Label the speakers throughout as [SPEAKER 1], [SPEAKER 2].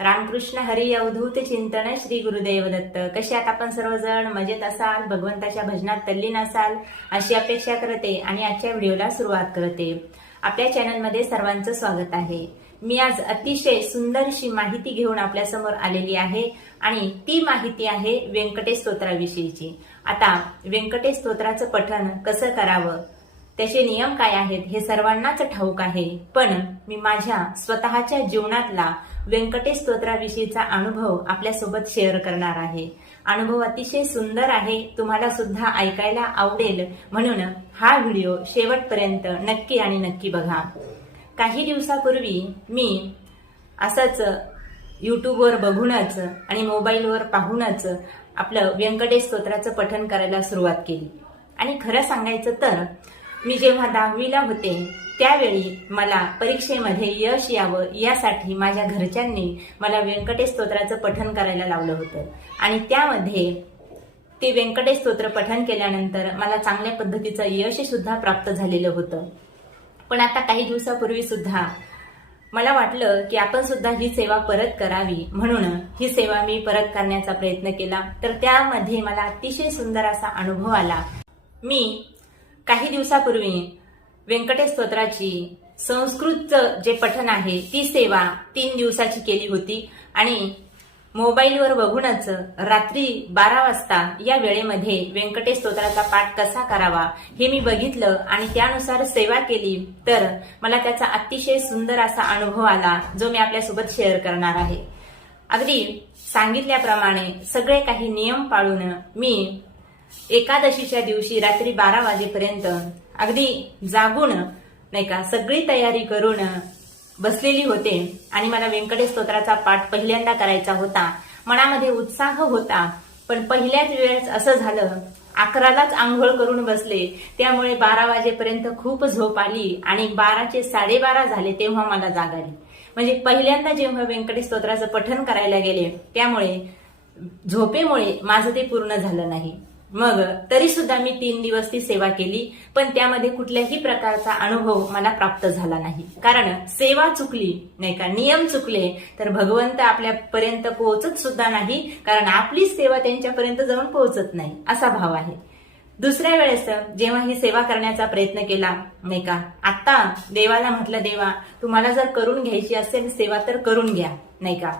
[SPEAKER 1] रामकृष्ण हरी अवधूत चिंतन श्री गुरुदेव दत्त. कसे आता आपण सर्वजण? मजेत असाल? भगवंताच्या भजनात तल्लीन असाल? अशी अपेक्षा करते आणि आजच्या व्हिडिओला सुरुवात करते. आपल्या चॅनलमध्ये सर्वांचं स्वागत आहे. मी आज अतिशय सुंदरशी माहिती घेऊन आपल्यासमोर आलेली आहे आणि ती माहिती आहे व्यंकटेश स्तोत्राविषयीची. आता व्यंकटेश स्तोत्राचं पठण कसं करावं? त्याचे नियम काय आहेत हे सर्वांनाच ठाऊक आहे. पण मी माझ्या स्वतःच्या जीवनातला व्यंकटेश स्तोत्राविषयीचा अनुभव आपल्यासोबत शेअर करणार आहे. अनुभव अतिशय सुंदर आहे तुम्हाला सुद्धा ऐकायला आवडेल. म्हणून हा व्हिडिओ शेवटपर्यंत नक्की आणि नक्की बघा. काही दिवसापूर्वी मी असंच यूट्यूबवर बघूनच आणि मोबाईलवर पाहूनच आपलं व्यंकटेश स्तोत्राचं पठण करायला सुरुवात केली. आणि खरं सांगायचं तर मी जेव्हा दहावीला होते त्यावेळी मला परीक्षेमध्ये यश यावं यासाठी माझ्या घरच्यांनी मला व्यंकटेश स्तोत्राचं पठन करायला लावलं होतं. आणि त्यामध्ये ते व्यंकटेश स्तोत्र पठण केल्यानंतर मला चांगल्या पद्धतीचं यश सुद्धा प्राप्त झालेलं होतं. पण आता काही दिवसापूर्वी सुद्धा मला वाटलं की आपण सुद्धा ही सेवा परत करावी. म्हणून ही सेवा मी परत करण्याचा प्रयत्न केला. तर त्यामध्ये मला अतिशय सुंदर असा अनुभव आला. मी काही दिवसापूर्वी व्यंकटेश स्तोत्राची संस्कृतचं जे पठण आहे ती सेवा तीन दिवसाची केली होती. आणि मोबाईलवर बघूनच रात्री बारा वाजता या वेळेमध्ये व्यंकटेश स्तोत्राचा पाठ कसा करावा हे मी बघितलं आणि त्यानुसार सेवा केली. तर मला त्याचा अतिशय सुंदर असा अनुभव आला जो मी आपल्यासोबत शेअर करणार आहे. अगदी सांगितल्याप्रमाणे सगळे काही नियम पाळून मी एकादशीच्या दिवशी रात्री बारा वाजेपर्यंत अगदी जागून नाही का सगळी तयारी करून बसलेली होते. आणि मला व्यंकटेश स्तोत्राचा पाठ पहिल्यांदा करायचा होता. मनामध्ये उत्साह होता. पण पहिल्याच वेळेस असं झालं अकरालाच आंघोळ करून बसले. त्यामुळे बारा वाजेपर्यंत खूप झोप आली आणि बाराचे साडेबारा झाले तेव्हा मला जाग आली. म्हणजे पहिल्यांदा जेव्हा व्यंकटेश स्तोत्राचं पठण करायला गेले त्यामुळे झोपेमुळे माझं ते पूर्ण झालं नाही. मग तरी सुद्धा मी तीन दिवस ती सेवा केली पण त्यामध्ये कुठल्याही प्रकारचा अनुभव मला प्राप्त झाला नाही. कारण सेवा चुकली नाही का? नियम चुकले तर भगवंत आपल्यापर्यंत पोहोचत सुद्धा नाही कारण आपली सेवा त्यांच्यापर्यंत जाऊन पोहोचत नाही असा भाव आहे. दुसऱ्या वेळेस जेव्हा ही सेवा करण्याचा प्रयत्न केला नाही का? आता देवाला म्हटलं देवा तुम्हाला जर करून घ्यायची असेल सेवा तर करून घ्या नाही का?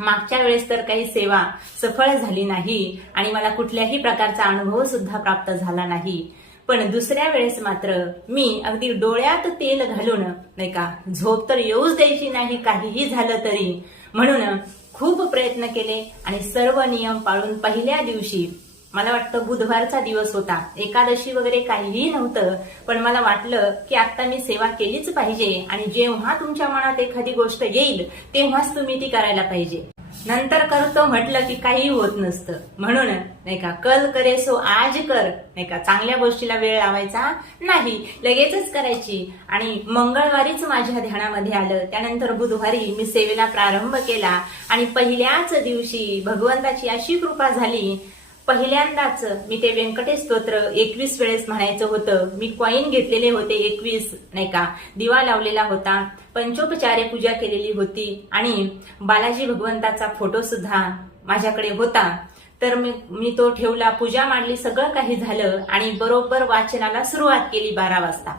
[SPEAKER 1] मागच्या वेळेस तर काही सेवा सफळ झाली नाही आणि मला कुठल्याही प्रकारचा अनुभव सुद्धा प्राप्त झाला नाही. पण दुसऱ्या वेळेस मात्र मी अगदी डोळ्यात तेल घालून नाही का झोप तर येऊच द्यायची नाही काहीही झालं तरी म्हणून खूप प्रयत्न केले आणि सर्व नियम पाळून पहिल्या दिवशी मला वाटतं बुधवारचा दिवस होता. एकादशी वगैरे काहीही नव्हतं पण मला वाटलं की आता मी सेवा केलीच पाहिजे आणि जेव्हा तुमच्या मनात एखादी गोष्ट येईल तेव्हाच तुम्ही ती करायला पाहिजे. नंतर करतो म्हटलं की काही होत नसतं. म्हणून नाही का कल करे सो आज कर. नाही का चांगल्या गोष्टीला वेळ लावायचा नाही लगेचच करायची. आणि मंगळवारीच माझ्या ध्यानामध्ये आलं त्यानंतर बुधवारी मी सेवेला प्रारंभ केला आणि पहिल्याच दिवशी भगवंताची अशी कृपा झाली पहिल्यांदाच मी ते व्यंकटेश स्तोत्र एकवीस वेळेस म्हणायचं होतं. मी कॉईन घेतलेले होते एकवीस नाही का? दिवा लावलेला होता. पंचोपचारे पूजा केलेली होती. आणि बालाजी भगवंताचा फोटो सुद्धा माझ्याकडे होता. तर मी मी तो ठेवला. पूजा मांडली. सगळं काही झालं. आणि बरोबर वाचनाला सुरुवात केली बारा वाजता.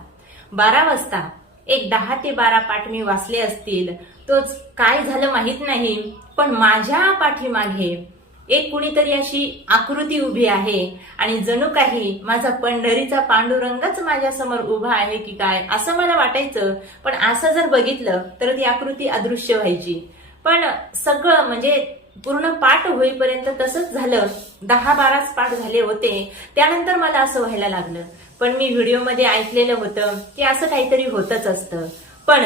[SPEAKER 1] बारा वाजता एक दहा ते बारा पाठ मी वाचले असतील. तोच काय झालं माहीत नाही. पण माझ्या पाठीमागे एक कुणीतरी अशी आकृती उभी आहे आणि जणू काही माझा पंढरीचा पांडुरंगच माझ्यासमोर उभा आहे की काय असं मला वाटायचं. पण असं जर बघितलं तर ती आकृती अदृश्य व्हायची. पण सगळं म्हणजे पूर्ण पाठ होईपर्यंत तसंच झालं. दहा बाराच पाठ झाले होते. त्यानंतर मला असं व्हायला लागलं. पण मी व्हिडिओमध्ये ऐकलेलं होतं की असं काहीतरी होतच असतं. पण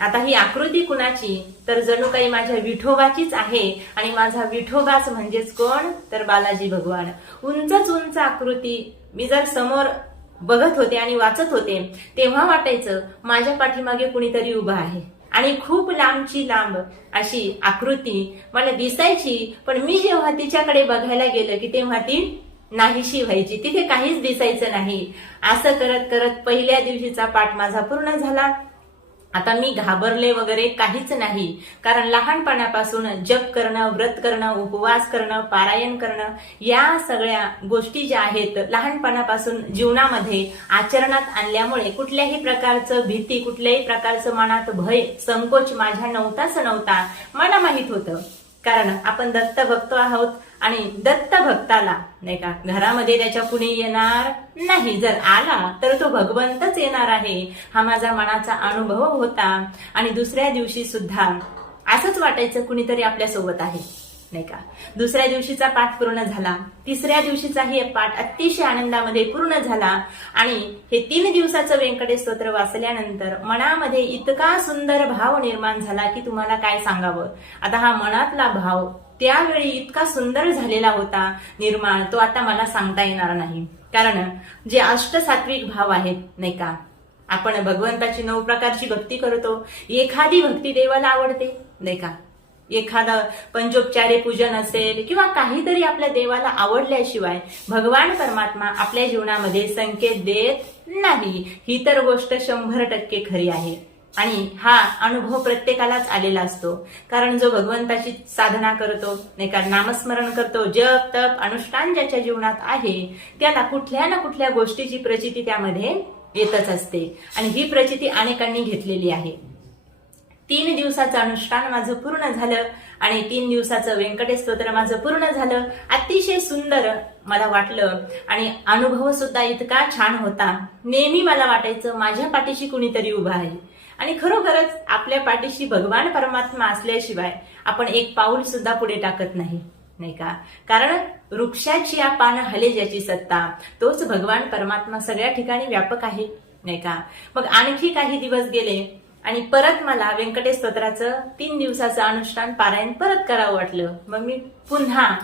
[SPEAKER 1] आता ही आकृती कुणाची? तर जणू काही माझ्या विठोबाचीच आहे. आणि माझा विठोबाच म्हणजेच कोण? तर बालाजी भगवान. उंचच उंच आकृती. मी जर समोर बघत होते आणि वाचत होते तेव्हा वाटायचं माझ्या पाठीमागे कुणीतरी उभं आहे. आणि खूप लांबची लांब अशी आकृती मला दिसायची पण मी जेव्हा तिच्याकडे बघायला गेलं की तेव्हा ती नाहीशी व्हायची. तिथे काहीच दिसायचं नाही. असं करत करत पहिल्या दिवशीचा पाठ माझा पूर्ण झाला. आता मी घाबरले वगैरे काहीच नाही. कारण लहानपणापासून जप करणं व्रत करणं उपवास करणं पारायण करणं या सगळ्या गोष्टी ज्या आहेत लहानपणापासून जीवनामध्ये आचरणात आणल्यामुळे कुठल्याही प्रकारचं भीती कुठल्याही प्रकारचं मनात भय संकोच माझ्या नव्हताच नव्हता. मला माहीत होतं. कारण आपण दत्त भक्त आहोत आणि दत्त भक्ताला नाही का घरामध्ये त्याच्या कुणी येणार नाही. जर आला तर तो भगवंतच येणार आहे. हा माझा मनाचा अनुभव होता. आणि दुसऱ्या दिवशी सुद्धा असंच वाटायचं कुणीतरी आपल्यासोबत आहे. नाही का? दुसऱ्या दिवशीचा पाठ पूर्ण झाला. तिसऱ्या दिवशीचा हे पाठ अतिशय आनंदामध्ये पूर्ण झाला. आणि हे तीन दिवसाचं व्यंकटेश स्तोत्र वाचल्यानंतर मनामध्ये इतका सुंदर भाव निर्माण झाला की तुम्हाला काय सांगावं? आता हा मनातला भाव त्यावेळी इतका सुंदर झालेला होता निर्माण तो आता मला सांगता येणार नाही. कारण जे अष्टसात्विक भाव आहेत नाही का? आपण भगवंताची नऊ प्रकारची भक्ती करतो. एखादी भक्ती देवाला आवडते नाही का? एखादं पंचोपचारी पूजन असेल किंवा काहीतरी आपल्या देवाला आवडल्याशिवाय भगवान परमात्मा आपल्या जीवनामध्ये संकेत देत नाही. ही तर गोष्ट शंभर टक्के खरी आहे. आणि हा अनुभव प्रत्येकालाच आलेला असतो. कारण जो भगवंताची साधना करतो नाही का नामस्मरण करतो जप तप अनुष्ठान ज्याच्या जीवनात आहे त्याला कुठल्या ना कुठल्या गोष्टीची प्रचिती त्यामध्ये येतच असते. आणि ही प्रचिती अनेकांनी घेतलेली आहे. तीन दिवसाचं अनुष्ठान माझं पूर्ण झालं आणि तीन दिवसाचं व्यंकटेश स्तोत्र माझं पूर्ण झालं. अतिशय सुंदर मला वाटलं आणि अनुभव सुद्धा इतका छान होता. नेहमी मला वाटायचं माझ्या पाठीशी कुणीतरी उभा आहे. आणि खरोखरच आपल्या पाठीशी भगवान परमात्मा असल्याशिवाय आपण एक पाऊल सुद्धा पुढे टाकत नाही नाही का? कारण वृक्षाची या पान हले ज्याची सत्ता तोच भगवान परमात्मा सगळ्या ठिकाणी व्यापक आहे नाही का? मग आणखी काही दिवस गेले आणि परत मला व्यंकटेश स्तोत्राचं तीन दिवसाचं अनुष्ठान पारायण परत करावं वाटलं. मग मी पुन्हा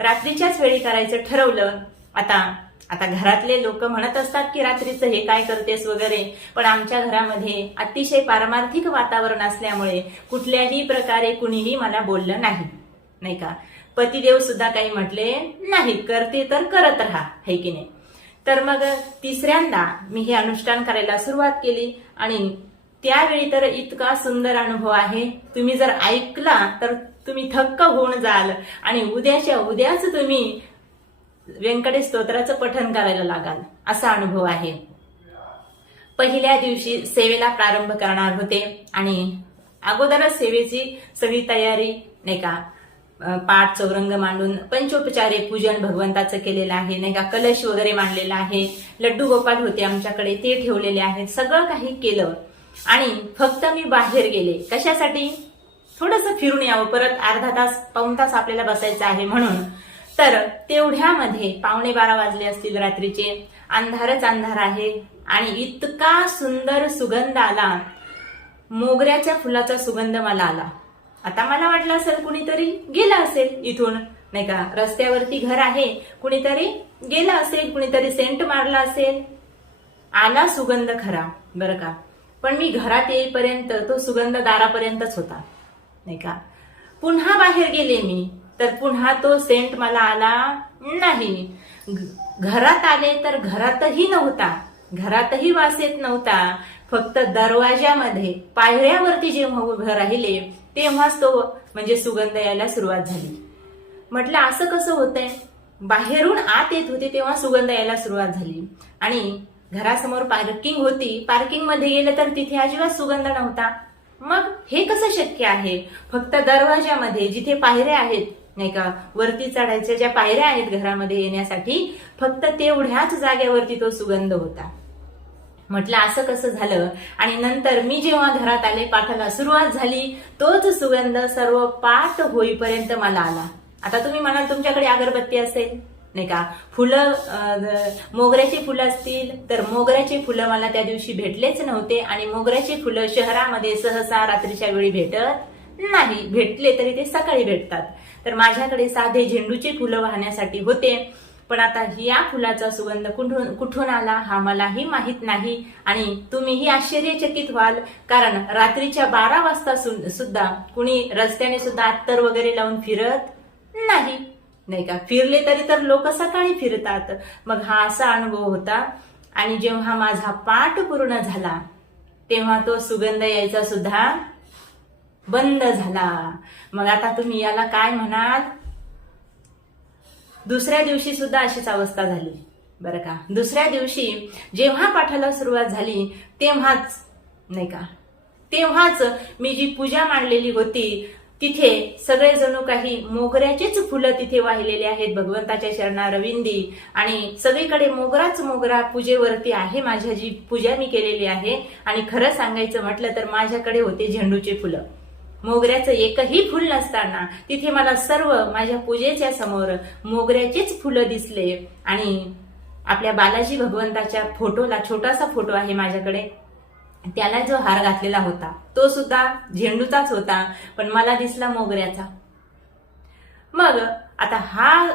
[SPEAKER 1] रात्रीच्याच वेळी करायचं ठरवलं. आता आता घरातले लोक म्हणत असतात की रात्रीचं हे काय करतेस वगैरे पण आमच्या घरामध्ये अतिशय पारमार्थिक वातावरण असल्यामुळे कुठल्याही प्रकारे कुणीही मला बोललं नाही. नाही का? पतिदेव सुद्धा काही म्हटले नाही करते तर करत राहा. हे की नाही? तर मग तिसऱ्यांदा मी हे अनुष्ठान करायला सुरुवात केली आणि त्यावेळी तर इतका सुंदर अनुभव आहे. तुम्ही जर ऐकला तर तुम्ही थक्क होऊन जाल. आणि उद्याच्या उद्याच तुम्ही व्यंकटेश स्तोत्राचं पठन करायला लागाल. असा अनुभव आहे. पहिल्या दिवशी सेवेला प्रारंभ करणार होते. आणि अगोदरच सेवेची सगळी तयारी नाही का पाठ चौरंग मांडून पंचोपचारे पूजन भगवंताचं केलेलं आहे. नाही का कलश वगैरे मांडलेला आहे. लड्डू गोपाल होते आमच्याकडे ते ठेवलेले आहेत. सगळं काही केलं. आणि फक्त मी बाहेर गेले. कशासाठी? थोडस फिरून यावं. परत अर्धा तास पाऊण तास आपल्याला बसायचं आहे म्हणून. तर तेवढ्यामध्ये पावणे बारा वाजले असतील रात्रीचे. अंधारच अंधार आहे आणि इतका सुंदर सुगंध आला. मोगऱ्याच्या फुलाचा सुगंध मला आला. आता मला वाटलं असेल कुणीतरी गेलं असेल इथून. नाही का? रस्त्यावरती घर आहे. कुणीतरी गेलं असेल कुणीतरी सेंट मारला असेल. आला सुगंध खरा. बरं का? पण मी घरात येईपर्यंत तो सुगंध दारापर्यंतच होता नाही का? पुन्हा बाहेर गेले मी तर पुन्हा तो सेंट मला आला नाही घ- घरात आले तर घरातही नव्हता घरातही वास येत नव्हता फक्त दरवाजामध्ये पायऱ्यावरती जेव्हा उभं राहिले तेव्हाच तो म्हणजे सुगंध यायला सुरुवात झाली. म्हटलं असं कसं होतंय? बाहेरून आत येत होते तेव्हा सुगंध यायला सुरुवात झाली आणि घरासमोर पार्किंग होती. पार्किंगमध्ये गेलं तर तिथे अजिबात सुगंध नव्हता. मग हे कसं शक्य आहे? फक्त दरवाजामध्ये जिथे पायऱ्या आहेत नाही का वरती चढायच्या ज्या पायऱ्या आहेत घरामध्ये येण्यासाठी फक्त तेवढ्याच जागेवरती तो सुगंध होता. म्हटलं असं कसं झालं? आणि नंतर मी जेव्हा घरात आले पाठाला सुरुवात झाली तोच सुगंध सर्व पाठ होईपर्यंत मला आला. आता तुम्ही म्हणाल तुमच्याकडे अगरबत्ती असेल. नाही का? फुलं मोगऱ्याचे मोगऱ्याची फुलं असतील तर मोगऱ्याची फुलं मला त्या दिवशी भेटलेच नव्हते आणि मोगऱ्याची फुलं शहरामध्ये सहसा रात्रीच्या वेळी भेटत नाही. भेटले तरी ते सकाळी भेटतात. तर माझ्याकडे साधे झेंडूचे फुलं वाहण्यासाठी होते. पण आता या फुलाचा सुगंध कुठून कुठून आला हा मलाही माहीत नाही आणि तुम्हीही आश्चर्यचकित व्हाल. कारण रात्रीच्या बारा वाजता सु- सुद्धा कुणी रस्त्याने सुद्धा अत्तर वगैरे लावून फिरत नाही. नाही का? फिरले तरी तर लोक सकाळी फिरतात. मग हा असा अनुभव होता. आणि जेव्हा माझा पाठ पूर्ण झाला तेव्हा तो सुगंध यायचा सुद्धा बंद झाला. मग आता तुम्ही याला काय म्हणाल? दुसऱ्या दिवशी सुद्धा अशीच अवस्था झाली. बरं का? दुसऱ्या दिवशी जेव्हा पाठाला सुरुवात झाली तेव्हाच नाही का? तेव्हाच मी जी पूजा मांडलेली होती तिथे सगळे जणू काही मोगऱ्याचीच फुलं तिथे वाहिलेले आहेत. भगवंताच्या शरणा रविंदी. आणि सगळीकडे मोगराच मोगरा पूजेवरती आहे माझ्या जी पूजा मी केलेली आहे. आणि खरं सांगायचं म्हटलं तर माझ्याकडे होते झेंडूचे फुलं. मोगऱ्याचं एकही फुल नसताना तिथे मला सर्व माझ्या पूजेच्या समोर मोगऱ्याचेच फुलं दिसले. आणि आपल्या बालाजी भगवंताच्या फोटोला छोटासा फोटो आहे माझ्याकडे. त्याला जो हार घातलेला होता तो सुद्धा झेंडूचाच होता पण मला दिसला मोगऱ्याचा. मग आता हा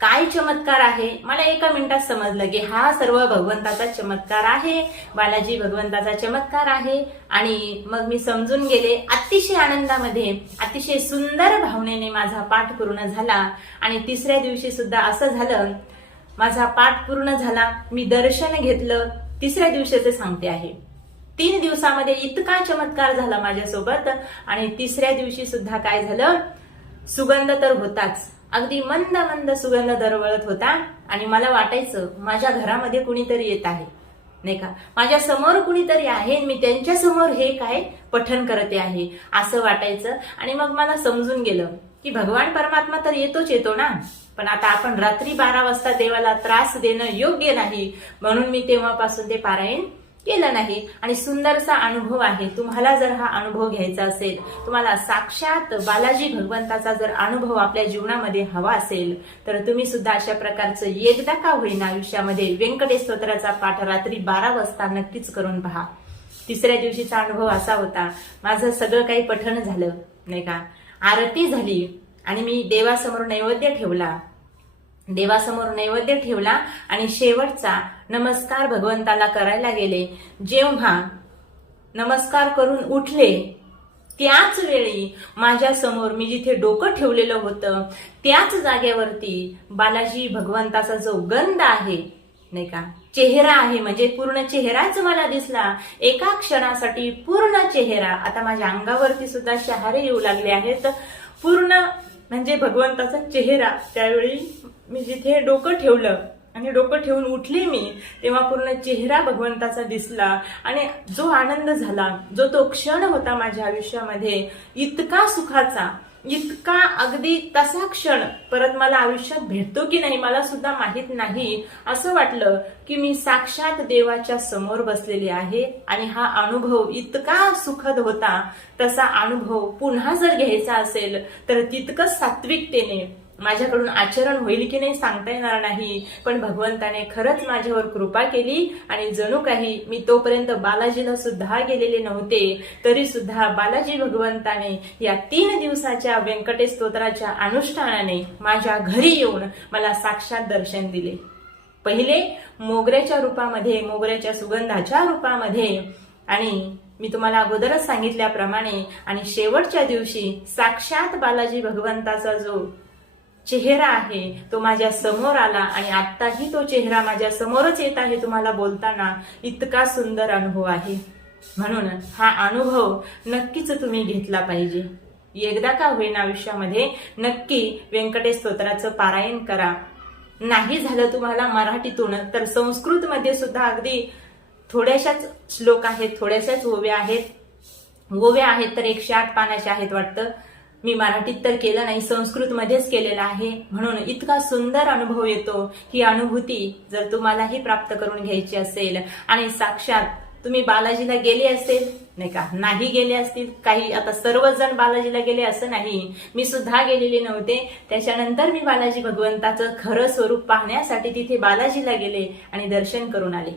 [SPEAKER 1] काय चमत्कार आहे? मला एका मिनिटात समजलं की हा सर्व भगवंताचा चमत्कार आहे बालाजी भगवंताचा चमत्कार आहे आणि मग मी समजून गेले अतिशय आनंदामध्ये अतिशय सुंदर भावनेने माझा पाठ पूर्ण झाला. आणि तिसऱ्या दिवशी सुद्धा असं झालं माझा पाठ पूर्ण झाला मी दर्शन घेतलं तिसऱ्या दिवशीचे सांगते आहे. तीन दिवसामध्ये इतका चमत्कार झाला माझ्यासोबत. आणि तिसऱ्या दिवशी सुद्धा काय झालं? सुगंध तर होताच. अगदी मंद मंद सुगंध दरवळत होता. आणि मला वाटायचं माझ्या घरामध्ये कुणीतरी येत आहे. नाही का? माझ्यासमोर कुणीतरी आहे मी त्यांच्यासमोर हे काय पठण करते आहे असं वाटायचं. आणि मग मला समजून गेलं की भगवान परमात्मा तर येतोच येतो ना. पण आता आपण रात्री बारा वाजता देवाला त्रास देणं योग्य नाही. म्हणून मी तेव्हापासून ते पारायण केलं नाही. आणि सुंदरसा अनुभव आहे. तुम्हाला जर हा अनुभव घ्यायचा असेल तुम्हाला साक्षात बालाजी भगवंताचा जर अनुभव आपल्या जीवनामध्ये हवा असेल तर तुम्ही सुद्धा अशा प्रकारचं एकदा का होईना आयुष्यामध्ये व्यंकटेश स्तोत्राचा पाठ रात्री बारा वाजता नक्कीच करून पहा. तिसऱ्या दिवशीचा अनुभव असा होता माझं सगळं काही पठण झालं नाही का? आरती झाली आणि मी देवासमोर नैवेद्य ठेवला. देवासमोर नैवेद्य ठेवला आणि शेवटचा नमस्कार भगवंताला करायला गेले. जेव्हा नमस्कार करून उठले त्याच वेळी माझ्यासमोर मी जिथे डोकं ठेवलेलं होतं त्याच जागेवरती बालाजी भगवंताचा जो गंध आहे नाही का? चेहरा आहे म्हणजे पूर्ण चेहराच मला दिसला. एका क्षणासाठी पूर्ण चेहरा. आता माझ्या अंगावरती सुद्धा शहारे येऊ लागले आहेत. पूर्ण म्हणजे भगवंताचा चेहरा. त्यावेळी मी जिथे डोकं ठेवलं आणि डोकं ठेवून उठले मी तेव्हा पूर्ण चेहरा भगवंताचा दिसला आणि जो आनंद झाला जो तो क्षण होता माझ्या आयुष्यामध्ये इतका सुखाचा इतका अगदी तसा क्षण परत मला आयुष्यात भेटतो की नाही मला सुद्धा माहीत नाही. असं वाटलं की मी साक्षात देवाच्या समोर बसलेली आहे आणि हा अनुभव इतका सुखद होता तसा अनुभव पुन्हा जर घ्यायचा असेल तर तितकंच सात्विकतेने माझ्याकडून आचरण होईल की नाही सांगता येणार नाही. पण भगवंताने खरंच माझ्यावर कृपा केली आणि जणू काही मी तोपर्यंत बालाजीला सुद्धा गेलेले नव्हते तरी सुद्धा बालाजी भगवंताने या तीन दिवसाच्या व्यंकटेश स्तोत्राच्या अनुष्ठानाने माझ्या घरी येऊन मला साक्षात दर्शन दिले. पहिले मोगऱ्याच्या रूपामध्ये मोगऱ्याच्या सुगंधाच्या रूपामध्ये आणि मी तुम्हाला अगोदरच सांगितल्याप्रमाणे आणि शेवटच्या दिवशी साक्षात बालाजी भगवंताचा जो चेहरा आहे तो माझ्यासमोर आला आणि आत्ताही तो चेहरा माझ्या समोरच येत आहे तुम्हाला बोलताना इतका सुंदर अनुभव आहे. म्हणून हा अनुभव नक्कीच तुम्ही घेतला पाहिजे. एकदा का होईना आयुष्यामध्ये नक्की व्यंकटेश स्तोत्राचं पारायण करा. नाही झालं तुम्हाला मराठीतून तर संस्कृतमध्ये सुद्धा अगदी थोड्याशाच श्लोक आहेत थोड्याशाच ओव्या आहेत. ओव्या आहेत तर एकशे आठ पानाच्या आहेत वाटतं. मी मराठीत तर केलं नाही संस्कृतमध्येच केलेलं आहे. म्हणून इतका सुंदर अनुभव येतो ही अनुभूती जर तुम्हालाही प्राप्त करून घ्यायची असेल आणि साक्षात तुम्ही बालाजीला गेले असेल नाही का? नाही गेले असतील काही आता सर्वजण बालाजीला गेले असं नाही. मी सुद्धा गेलेले नव्हते. त्याच्यानंतर मी बालाजी भगवंताचं खरं स्वरूप पाहण्यासाठी तिथे बालाजीला गेले आणि दर्शन करून आले.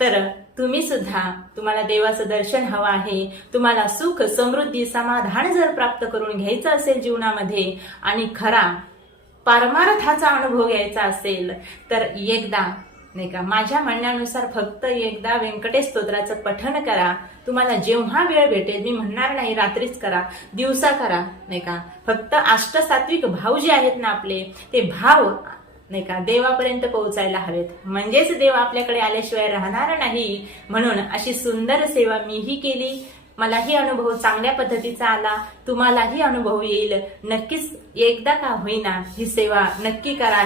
[SPEAKER 1] तर तुम्ही सुद्धा तुम्हाला देवाचं दर्शन हवं आहे तुम्हाला सुख समृद्धी समाधान जर प्राप्त करून घ्यायचं असेल जीवनामध्ये आणि खरा पारमार्थाचा अनुभव घ्यायचा असेल तर एकदा नाही का माझ्या म्हणण्यानुसार फक्त एकदा व्यंकटेश स्तोत्राचं पठण करा. तुम्हाला जेव्हा वेळ भेटेल मी म्हणणार नाही रात्रीच करा दिवसा करा नाही का. फक्त अष्टसात्विक भाव जे आहेत ना आपले ते भाव नाही का देवापर्यंत पोहोचायला हवेत. म्हणजेच देव आपल्याकडे आल्याशिवाय राहणार नाही. म्हणून अशी सुंदर सेवा मीही केली. मलाही अनुभव चांगल्या पद्धतीचा आला. तुम्हालाही अनुभव येईल. नक्कीच एकदा का होईना ही सेवा नक्की करा.